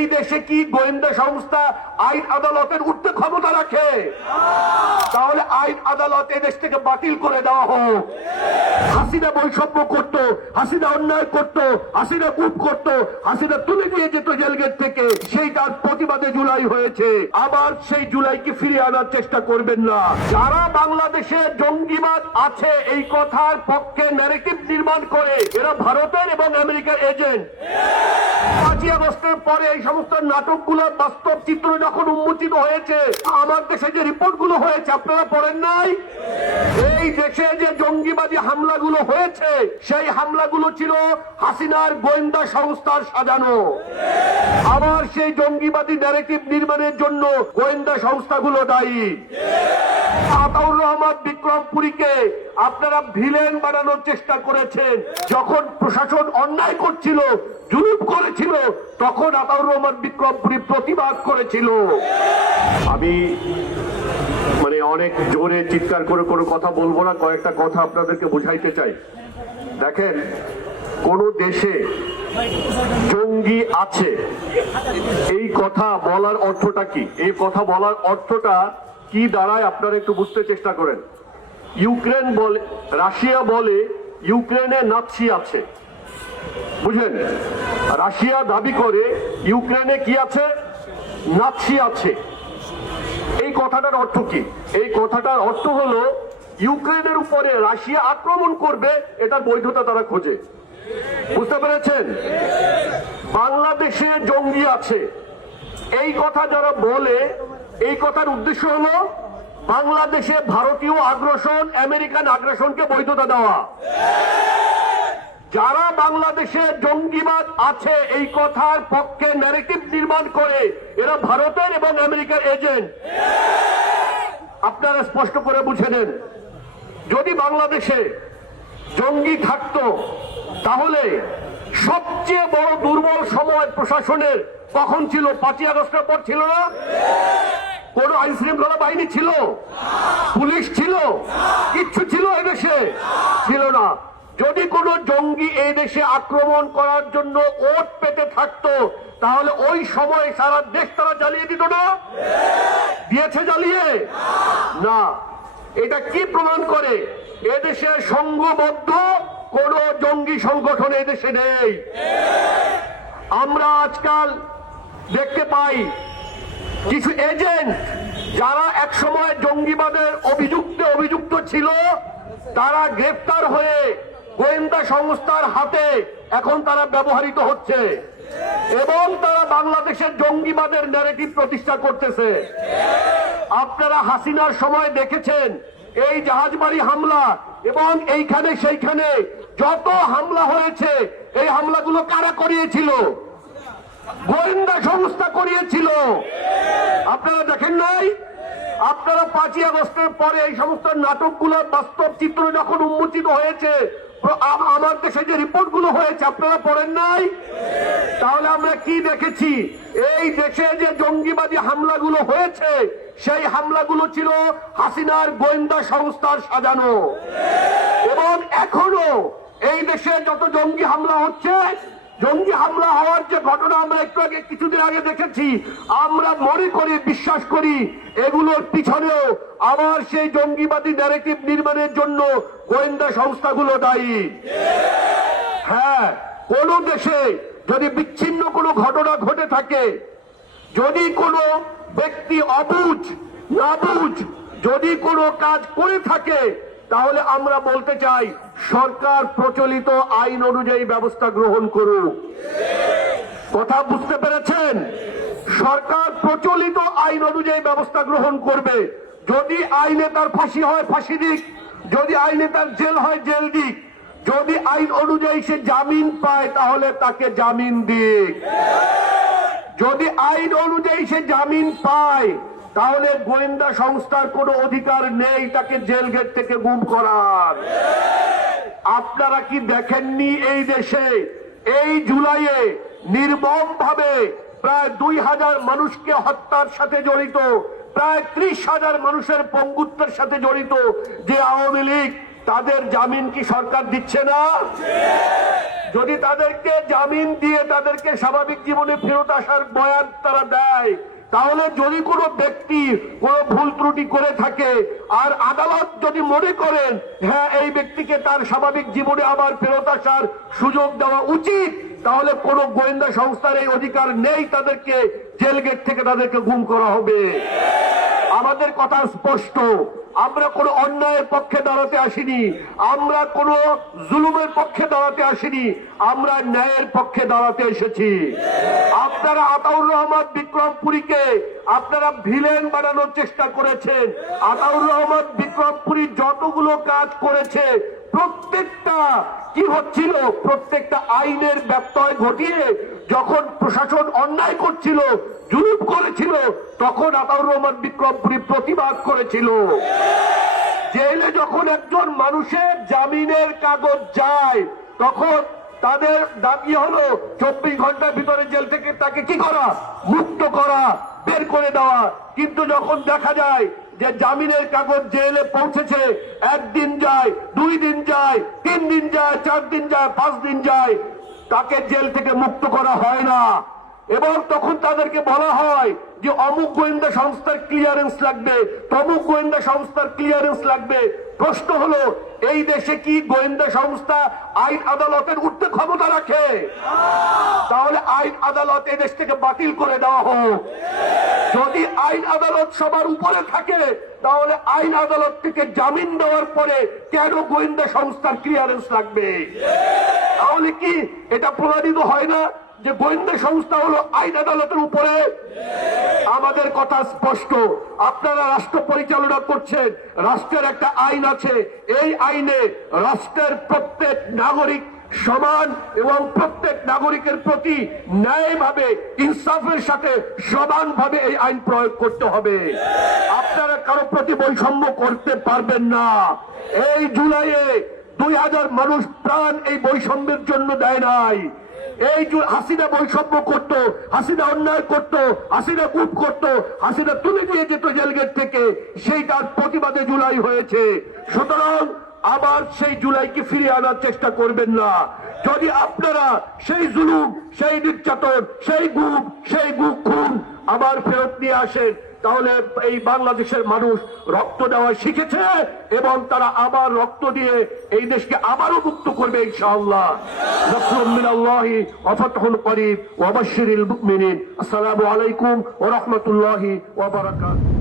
এই দেশে কি গোয়েন্দা সংস্থা আইন আদালতের উঠতে ক্ষমতা রাখে? তাহলে আইন আদালত এই দেশ থেকে বাতিল করে দেওয়া হোক। হাসিনা বৈষম্য করত, হাসিনা অন্যায় করত, হাসিনা গুপ করত, হাসিনা তুলে নিয়ে যেত জেলগেট থেকে, সেই তার প্রতিবাদে জুলাই হয়েছে। আবার সেই জুলাইকে ফিরিয়ে আনার চেষ্টা করবেন না। যারা বাংলাদেশে জঙ্গিবাদ আছে এই কথার পক্ষে ন্যারেটিভ নির্মাণ করে, এরা ভারতের এবং আমেরিকার এজেন্ট। 5ই আগস্টের পরে এই সমস্ত নাটকগুলোর বাস্তব চিত্র যখন উন্মোচিত হয়েছে, আমার দেশে যে রিপোর্টগুলো হয়েছে আপনারা পড়েন নাই? এই দেশে যে জঙ্গিবাদী হামলাগুলো হয়েছে, সেই হামলাগুলো ছিল হাসিনার গোয়েন্দা সংস্থার সাজানো। আবার সেই জঙ্গিবাদী ন্যারেটিভ নির্মাণের জন্য গোয়েন্দা সংস্থাগুলো দায়ী। আতাউর রহমান বিক্রমপুরীকে আপনারা ভিলেন বানানোর চেষ্টা করেছেন। যখন প্রশাসন অন্যায় করছিল, জুলুম করেছিল, তখন আতাউর রহমান বিক্রমপুরী প্রতিবাদ করেছিল। আমি অনেক জোরে চিৎকার করে কোনো কথা বলবো না, কয়েকটা কথা আপনাদেরকে বুঝাইতে চাই। দেখেন, কোন দেশে জঙ্গি আছে এই কথা বলার অর্থটা কি? এই কথা বলার অর্থটা কি দাঁড়ায় আপনারা একটু বুঝতে চেষ্টা করেন। ইউক্রেন বলে, রাশিয়া বলে ইউক্রেনে নাৎসি আছে, বুঝলেন? রাশিয়া দাবি করে ইউক্রেনে কি আছে? নাৎসি আছে। এই কথাটার অর্থ কি? এই কথাটার অর্থ হলো ইউক্রেনের উপরে রাশিয়া আক্রমণ করবে, এটার বৈধতা তারা খোঁজে। বুঝতে পেরেছেন? বাংলাদেশে জঙ্গি আছে এই কথা যারা বলে, এই কথার উদ্দেশ্য হলো বাংলাদেশে ভারতীয় আগ্রাসন, আমেরিকান আগ্রাসনকে বৈধতা দেওয়া। যারা বাংলাদেশে জঙ্গিবাদ আছে এই কথার পক্ষে ন্যারেটিভ নির্মাণ করে, এরা ভারতের এবং আমেরিকার এজেন্ট। আপনারা স্পষ্ট করে বুঝে নেন, যদি বাংলাদেশে জঙ্গি থাকতো তাহলে সবচেয়ে বড় দুর্বল সময় প্রশাসনের কখন ছিল? 5ই আগস্টের পর ছিল না? কোন আইন শৃঙ্খলা বাহিনী ছিল? পুলিশ ছিল? কিচ্ছু ছিল এদেশে? ছিল না। যদি কোন জঙ্গি এই দেশে আক্রমণ করার জন্য ওট পেতে থাকতো, তাহলে ওই সময় সারা দেশ তারা জ্বালিয়ে দিত না? দিয়েছে জ্বালিয়ে? না। এটা কি প্রমাণ করে? এদেশে সংঘবদ্ধ কোন জঙ্গি সংগঠন এদেশে নেই। আমরা আজকাল দেখতে পাই কিছু এজেন্ট যারা একসময় জঙ্গিবাদের অভিযুক্ত ছিল, তারা গ্রেফতার হয়ে গোয়েন্দা সংস্থার হাতে এখন তারা ব্যবহৃত হচ্ছে এবং তারা বাংলাদেশের জঙ্গিবাদের ন্যারেটিভ প্রতিষ্ঠা করতেছে। আপনারা হাসিনার সময় দেখেছেন এই জাহাজবাড়ি হামলা এবং এইখানে সেইখানে যত হামলা হয়েছে, এই হামলাগুলো কারা করিয়েছিল? গোয়েন্দা সংস্থা করিয়েছিল। আপনারা দেখেন নাই? আপনারা 5ই আগস্টের পরে এই সমস্ত নাটকগুলোর বাস্তব চিত্র যখন উন্মোচিত হয়েছে, আমার দেশে যে রিপোর্টগুলো হয়েছে আপনারা পড়েন নাই? তাহলে আমরা কি দেখেছি? এই দেশে যে জঙ্গিবাদী হামলাগুলো হয়েছে, সেই হামলাগুলো ছিল হাসিনার গোয়েন্দা সংস্থার সাজানো। এবং এখনো এই দেশে যত জঙ্গি হামলা হচ্ছে, জঙ্গি হামলা হওয়ার যে ঘটনা আমরা একটু আগে কিছুদিন আগে দেখেছি, আমরা মনে করি, বিশ্বাস করি এগুলোর পিছনেও আবার সেই জঙ্গিবাদী ন্যারেটিভ নির্মাণের জন্য গোয়েন্দা সংস্থাগুলো দায়ী। হ্যাঁ, কোন দেশে যদি বিচ্ছিন্ন কোনো ঘটনা ঘটে থাকে, যদি কোনো ব্যক্তি অবুঝ নাবুঝ যদি কোনো কাজ করে থাকে, তাহলে আমরা বলতে চাই সরকার প্রচলিত আইন অনুযায়ী ব্যবস্থা গ্রহণ করুক। কথা বুঝতে পেরেছেন? সরকার প্রচলিত আইন অনুযায়ী ব্যবস্থা গ্রহণ করবে। যদি আইনে তার ফাঁসি হয় ফাঁসি দিক, যদি আইনে তার জেল হয় জেল দিক, যদি আইন অনুযায়ী সে জামিন পায় তাহলে তাকে জামিন দিক। যদি আইন অনুযায়ী সে জামিন পায়, তাহলে গোয়েন্দা সংস্থার কোনো অধিকার নেই তাকে জেল গেট থেকে গুম করার। আপনারা কি দেখেননি এই দেশে এই জুলাইয়ে নির্মম ভাবে প্রায় 2000 মানুষকে হত্যার সাথে জড়িত, প্রায় 30,000 মানুষের পঙ্গুত্বের সাথে জড়িত যে আওয়ামী লীগ, তাদের জামিন কি সরকার দিচ্ছে না? যদি তাদেরকে জামিন দিয়ে তাদেরকে স্বাভাবিক জীবনে ফেরত আসার বয়ান তারা দেয়, তাহলে যদি কোনো ব্যক্তি কোনো ভুল ত্রুটি করে থাকে আর আদালত যদি মনে করেন হ্যাঁ এই ব্যক্তিকে তার স্বাভাবিক জীবনে আবার ফেরত আসার সুযোগ দেওয়া উচিত, তাহলে কোনো গোয়েন্দা সংস্থার এই অধিকার নেই তাদেরকে জেল গেট থেকে তাদেরকে গুম করা হবে। আমাদের কথা স্পষ্ট, আমরা কোনো অন্যায়ের পক্ষে দাঁড়াতে আসিনি, আমরা কোনো জুলুমের পক্ষে দাঁড়াতে আসিনি, আমরা ন্যায়ের পক্ষে দাঁড়াতে এসেছি। আপনারা আতাউর রহমান বিক্রমপুরীকে আপনারা ভিলেন বানানোর চেষ্টা করেছেন। আতাউর রহমান বিক্রমপুরী যতগুলো কাজ করেছে প্রত্যেকটা কি হচ্ছিল, প্রত্যেকটা আইনের ব্যত্যয় ঘটিয়ে যখন প্রশাসন অন্যায় করছিল, জুলুম করেছিল, তখন আতাউর রহমান বিক্রমপুরী প্রতিবাদ করেছিল। জেলে যখন একজন মানুষের জামিনের কাগজ যায় তখন তাদের দাবি হলো 24 ঘন্টার ভিতরে জেল থেকে তাকে কি করা, মুক্ত করা, বের করে দেওয়া। কিন্তু যখন দেখা যায় যে জামিনের কাগজ জেলে পৌঁছেছে, 1 দিন যায়, 2 দিন যায়, 3 দিন যায়, 4 দিন যায়, 5 দিন যায়, তাকে জেল থেকে মুক্ত করা হয় না। এবং তখন তাদেরকে বলা হয় যে অমুক গোয়েন্দা সংস্থার ক্লিয়ারেন্স লাগবে, তমুক গোয়েন্দা সংস্থার ক্লিয়ারেন্স লাগবে। প্রশ্ন হলো এই দেশে কি গোয়েন্দা সংস্থা আইন আদালতের উঠতে ক্ষমতা রাখে? তাহলে আইন আদালত এই দেশ থেকে বাতিল করে দেওয়া হোক। যদি আইন আদালত সবার উপরে থাকে তাহলে আইন আদালত থেকে জামিন দেওয়ার পরে কেন গোয়েন্দা সংস্থার ক্লিয়ারেন্স লাগবে? তাহলে কি এটা প্রমাণিত হয় না যে গোয়েন্দা সংস্থা হলো আইন আদালতের উপরে? আমাদের কথা স্পষ্ট, আপনারা রাষ্ট্র পরিচালনা করছেন, রাষ্ট্রের একটা আইন আছে, এই আইনে রাষ্ট্রের প্রত্যেক নাগরিক সমান এবং প্রত্যেক নাগরিকের প্রতি ন্যায়ভাবে ইনসাফের সাথে সমানভাবে এই আইন প্রয়োগ করতে হবে। আপনারা কারো প্রতি বৈষম্য করতে পারবেন না। এই জুলাইয়ে 2000 মানুষ প্রাণ এই বৈষম্যের জন্য দেয় নাই। এই হাসিনা বৈষম্য করত, হাসিনা অন্যায় করত, হাসিনা গুপ করত, হাসিনা তুলে নিয়ে যেত জেলগেট থেকে, সেই তার প্রতিবাদে জুলাই হয়েছে। সুতরাং আবার সেই জুলাইকে ফিরিয়ে আনার চেষ্টা করবেন না। যদি আপনারা সেই জুলুম, সেই নির্যাতন, সেই গুপ, সেই খুন আবার ফেরত নিয়ে আসেন, তাহলে এই বাংলাদেশের মানুষ রক্ত দেওয়া শিখেছে এবং তারা আবার রক্ত দিয়ে এই দেশকে আবারও মুক্ত করবে ইনশাআল্লাহ। নাসরুম মিনাল্লাহি ওয়া ফাতহুন করিব ওয়া বাশশিরিল মুমিনিন। আসসালামু আলাইকুম ওয়া রাহমাতুল্লাহি ওয়া বারাকাতুহু।